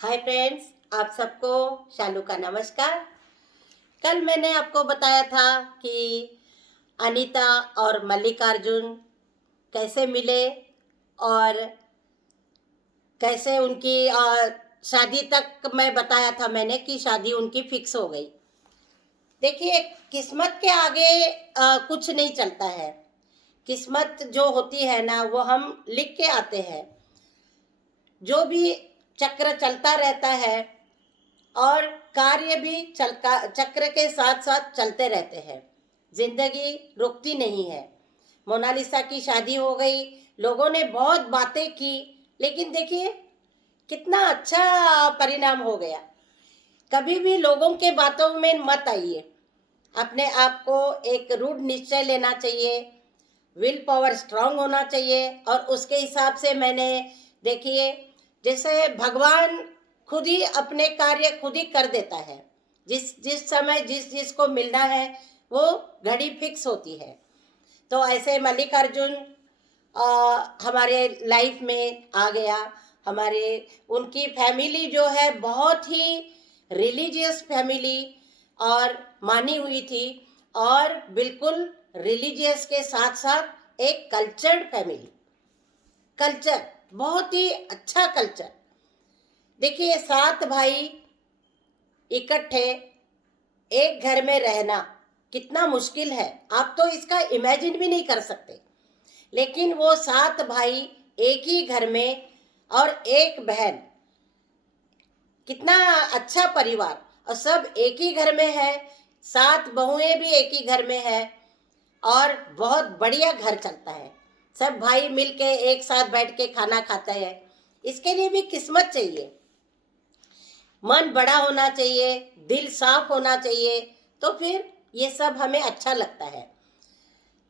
Hi friends, आप सबको शालू का नमस्कार। कल मैंने आपको बताया था कि अनीता और मल्लिकार्जुन कैसे मिले और कैसे उनकी शादी तक मैं बताया था मैंने कि शादी उनकी फिक्स हो गई। देखिए, किस्मत के आगे कुछ नहीं चलता है। किस्मत जो होती है ना, वो हम लिख के आते हैं। जो भी चक्र चलता रहता है और कार्य भी चक्र के साथ साथ चलते रहते हैं। जिंदगी रुकती नहीं है। मोनालिसा की शादी हो गई, लोगों ने बहुत बातें की, लेकिन देखिए कितना अच्छा परिणाम हो गया। कभी भी लोगों के बातों में मत आइए। अपने आप को एक रूढ़ निश्चय लेना चाहिए, विल पावर स्ट्रांग होना चाहिए। और उसके हिसाब से मैंने, देखिए, जैसे भगवान खुद ही अपने कार्य खुद ही कर देता है। जिस जिस समय जिस जिसको मिलना है वो घड़ी फिक्स होती है। तो ऐसे मल्लिकार्जुन हमारे लाइफ में आ गया। हमारे उनकी फैमिली जो है बहुत ही रिलीजियस फैमिली और मानी हुई थी, और बिल्कुल रिलीजियस के साथ साथ एक कल्चर्ड फैमिली। कल्चर बहुत ही अच्छा कल्चर। देखिए, 7 भाई इकट्ठे एक घर में रहना कितना मुश्किल है, आप तो इसका इमेजिन भी नहीं कर सकते। लेकिन वो 7 भाई एक ही घर में और एक बहन, कितना अच्छा परिवार। और सब एक ही घर में है, 7 बहुएं भी एक ही घर में है और बहुत बढ़िया घर चलता है। सब भाई मिलके एक साथ बैठ के खाना खाते हैं। इसके लिए भी किस्मत चाहिए, मन बड़ा होना चाहिए, दिल साफ होना चाहिए, तो फिर ये सब हमें अच्छा लगता है।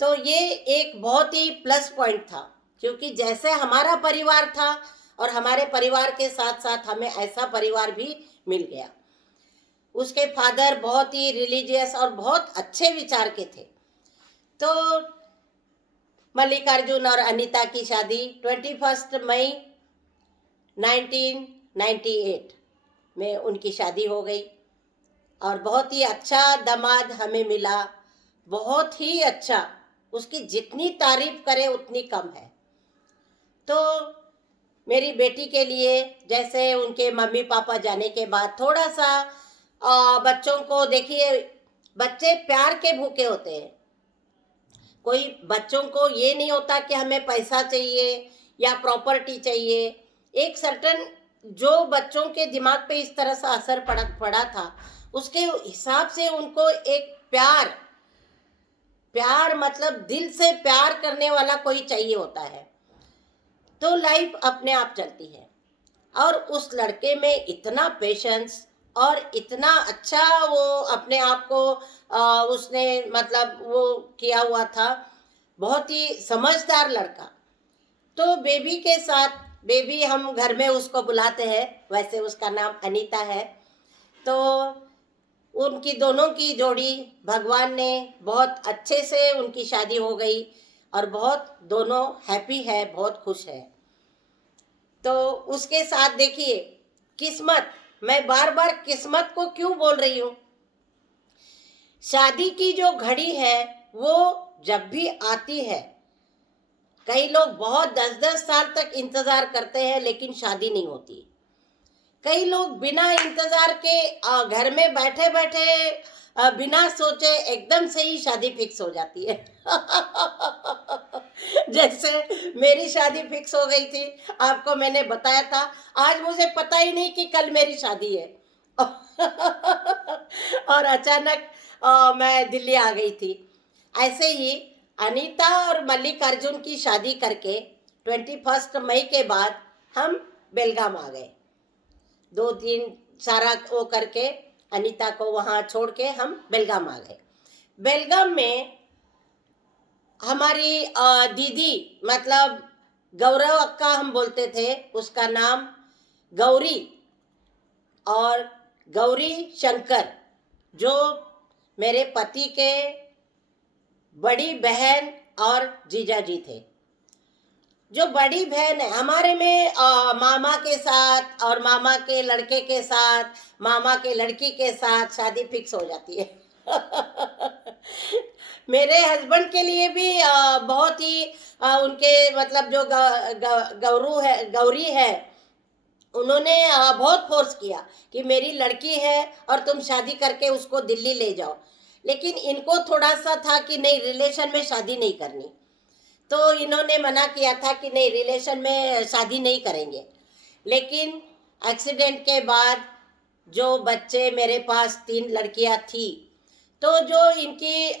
तो ये एक बहुत ही प्लस पॉइंट था, क्योंकि जैसे हमारा परिवार था और हमारे परिवार के साथ साथ हमें ऐसा परिवार भी मिल गया। उसके फादर बहुत ही रिलीजियस और बहुत अच्छे विचार के थे। तो मल्लिकार्जुन और अनीता की शादी 21 मई 1998 में उनकी शादी हो गई। और बहुत ही अच्छा दामाद हमें मिला, बहुत ही अच्छा। उसकी जितनी तारीफ करें उतनी कम है। तो मेरी बेटी के लिए, जैसे उनके मम्मी पापा जाने के बाद थोड़ा सा बच्चों को, देखिए बच्चे प्यार के भूखे होते हैं। कोई बच्चों को ये नहीं होता कि हमें पैसा चाहिए या प्रॉपर्टी चाहिए। एक सर्टन जो बच्चों के दिमाग पे इस तरह से असर पड़ा था, उसके हिसाब से उनको एक प्यार, प्यार मतलब दिल से प्यार करने वाला कोई चाहिए होता है, तो लाइफ अपने आप चलती है। और उस लड़के में इतना पेशेंस और इतना अच्छा वो अपने आप को उसने मतलब वो किया हुआ था, बहुत ही समझदार लड़का। तो बेबी के साथ, बेबी हम घर में उसको बुलाते हैं, वैसे उसका नाम अनीता है। तो उनकी दोनों की जोड़ी, भगवान ने बहुत अच्छे से उनकी शादी हो गई और बहुत दोनों हैप्पी है, बहुत खुश है। तो उसके साथ देखिए किस्मत, मैं बार बार किस्मत को क्यों बोल रही हूँ। शादी की जो घड़ी है वो जब भी आती है, कई लोग बहुत 10-10 साल तक इंतजार करते हैं लेकिन शादी नहीं होती। कई लोग बिना इंतजार के घर में बैठे बैठे बिना सोचे एकदम से ही शादी फिक्स हो जाती है। जैसे मेरी शादी फिक्स हो गई थी, आपको मैंने बताया था। आज मुझे पता ही नहीं कि कल मेरी शादी है। और अचानक मैं दिल्ली आ गई थी। ऐसे ही अनीता और मल्लिकार्जुन की शादी करके 21 मई के बाद हम बेलगाम आ गए। 2 दिन सारा वो करके अनीता को वहाँ छोड़ के हम बेलगाम आ गए। बेलगाम में हमारी दीदी, मतलब गौरव अक्का हम बोलते थे, उसका नाम गौरी और गौरी शंकर, जो मेरे पति के बड़ी बहन और जीजा जी थे। जो बड़ी बहन है हमारे में मामा के साथ और मामा के लड़के के साथ, मामा के लड़की के साथ शादी फिक्स हो जाती है। मेरे हस्बैंड के लिए भी बहुत ही उनके मतलब जो गौरी है, उन्होंने बहुत फोर्स किया कि मेरी लड़की है और तुम शादी करके उसको दिल्ली ले जाओ। लेकिन इनको थोड़ा सा था कि नहीं, रिलेशन में शादी नहीं करनी, तो इन्होंने मना किया था कि नहीं, रिलेशन में शादी नहीं करेंगे। लेकिन एक्सीडेंट के बाद जो बच्चे, मेरे पास 3 लड़कियां थी, तो जो इनकी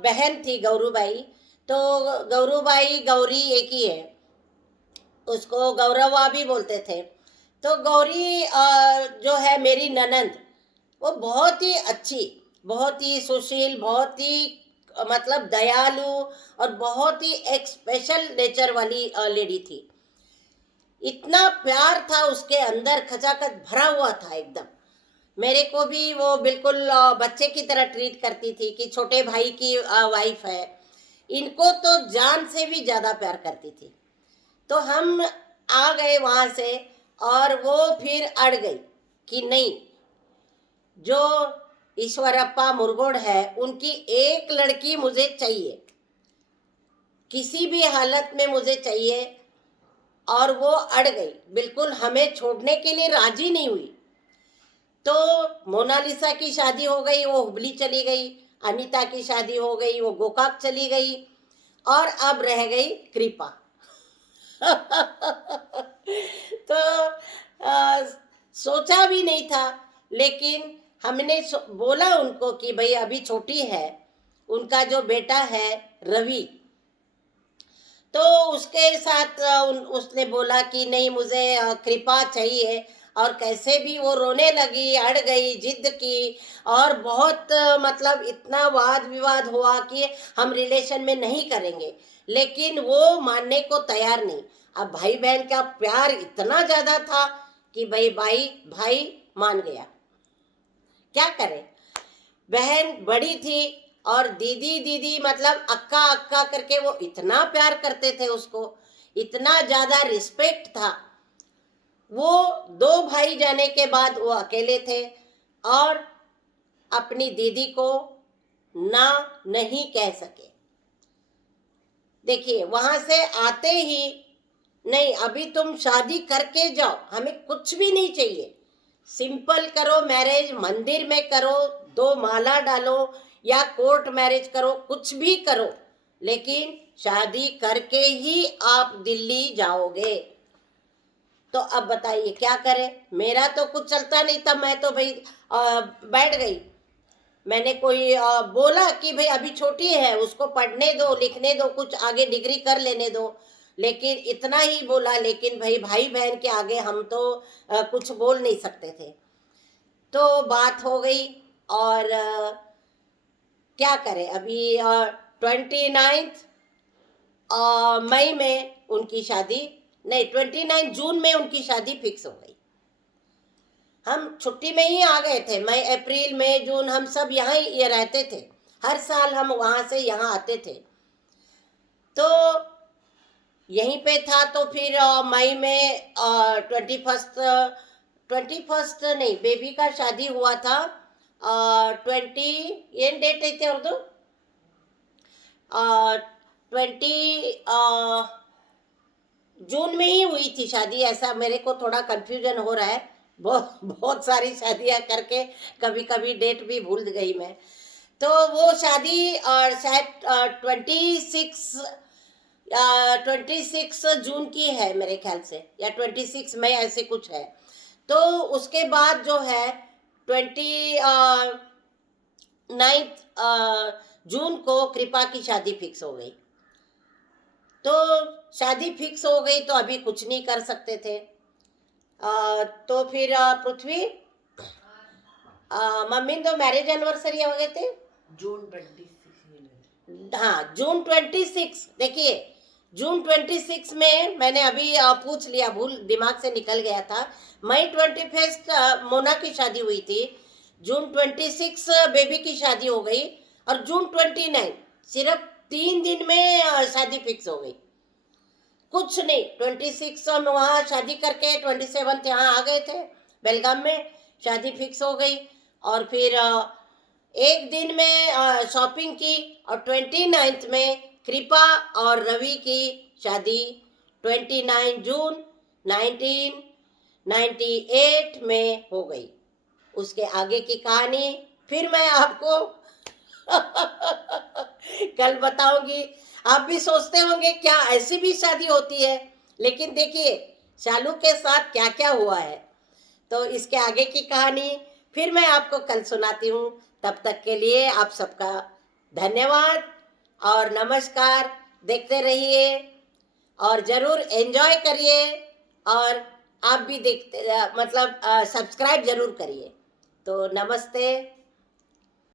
बहन थी गौरूबाई, तो गौरूबाई गौरी एक ही है, उसको गौरवा भी बोलते थे। तो गौरी जो है मेरी ननंद, वो बहुत ही अच्छी, बहुत ही सुशील, बहुत ही मतलब दयालु और बहुत ही एक स्पेशल नेचर वाली लेडी थी। इतना प्यार था उसके अंदर, खचाखच भरा हुआ था एकदम। मेरे को भी वो बिल्कुल बच्चे की तरह ट्रीट करती थी कि छोटे भाई की वाइफ है। इनको तो जान से भी ज़्यादा प्यार करती थी। तो हम आ गए वहाँ से और वो फिर अड़ गई कि नहीं, जो ईश्वरप्पा मुरगोड है उनकी एक लड़की मुझे चाहिए, किसी भी हालत में मुझे चाहिए। और वो अड़ गई, बिल्कुल हमें छोड़ने के लिए राजी नहीं हुई। तो मोनालिसा की शादी हो गई, वो हुबली चली गई। अनीता की शादी हो गई, वो गोकाक चली गई। और अब रह गई कृपा। तो सोचा भी नहीं था, लेकिन हमने बोला उनको कि भाई अभी छोटी है, उनका जो बेटा है रवि, तो उसके साथ उसने बोला कि नहीं, मुझे कृपा चाहिए। और कैसे भी वो रोने लगी, अड़ गई, जिद की, और बहुत मतलब इतना वाद विवाद हुआ कि हम रिलेशन में नहीं करेंगे, लेकिन वो मानने को तैयार नहीं। अब भाई बहन का प्यार इतना ज़्यादा था कि भाई भाई मान गया। क्या करे, बहन बड़ी थी और दीदी दीदी मतलब अक्का अक्का करके वो इतना प्यार करते थे उसको, इतना ज़्यादा रिस्पेक्ट था। वो 2 भाई जाने के बाद वो अकेले थे और अपनी दीदी को ना नहीं कह सके। देखिए, वहाँ से आते ही, नहीं अभी तुम शादी करके जाओ, हमें कुछ भी नहीं चाहिए, सिंपल करो मैरिज, मंदिर में करो, 2 माला डालो या कोर्ट मैरिज करो, कुछ भी करो, लेकिन शादी करके ही आप दिल्ली जाओगे। तो अब बताइए क्या करें। मेरा तो कुछ चलता नहीं था, मैं तो भाई बैठ गई। मैंने कोई बोला कि भाई अभी छोटी है, उसको पढ़ने दो, लिखने दो, कुछ आगे डिग्री कर लेने दो, लेकिन इतना ही बोला। लेकिन भाई बहन के आगे हम तो कुछ बोल नहीं सकते थे। तो बात हो गई और क्या करें। अभी 29 मई में उनकी शादी, नहीं 29 जून में उनकी शादी फिक्स हो गई। हम छुट्टी में ही आ गए थे, मई अप्रैल मई जून हम सब यहाँ ही ये रहते थे, हर साल हम वहाँ से यहाँ आते थे। तो यहीं पे था। तो फिर मई में 21 नहीं, बेबी का शादी हुआ था 20 ये डेट అయితే ಅವ್ರದ್ದು 20 जून में ही हुई थी शादी। ऐसा मेरे को थोड़ा कंफ्यूजन हो रहा है, बहुत सारी शादियां करके कभी कभी डेट भी भूल गई मैं। तो वो शादी शायद 26 जून की है मेरे ख्याल से, या 26 मई ऐसे कुछ है। तो उसके बाद जो है 29 जून को कृपा की शादी फिक्स हो गई। तो शादी फिक्स हो गई तो अभी कुछ नहीं कर सकते थे। तो फिर पृथ्वी मम्मी तो मैरिज एनिवर्सरी हो गए थे जून 26। हाँ, जून 26। देखिए, जून 26 में मैंने अभी पूछ लिया, भूल दिमाग से निकल गया था। मई 21 मोना की शादी हुई थी, जून 26 बेबी की शादी हो गई, और जून 29 सिर्फ 3 दिन में शादी फिक्स हो गई। कुछ नहीं, 26 हम वहाँ शादी करके 27 यहाँ आ गए थे, बेलगाम में शादी फिक्स हो गई। और फिर एक दिन में शॉपिंग की और 29 में कृपा और रवि की शादी 29 जून 1998 में हो गई। उसके आगे की कहानी फिर मैं आपको कल बताऊंगी। आप भी सोचते होंगे क्या ऐसी भी शादी होती है, लेकिन देखिए शालू के साथ क्या क्या हुआ है। तो इसके आगे की कहानी फिर मैं आपको कल सुनाती हूँ। तब तक के लिए आप सबका धन्यवाद और नमस्कार। देखते रहिए और ज़रूर एंजॉय करिए, और आप भी देखते मतलब सब्सक्राइब ज़रूर करिए। तो नमस्ते।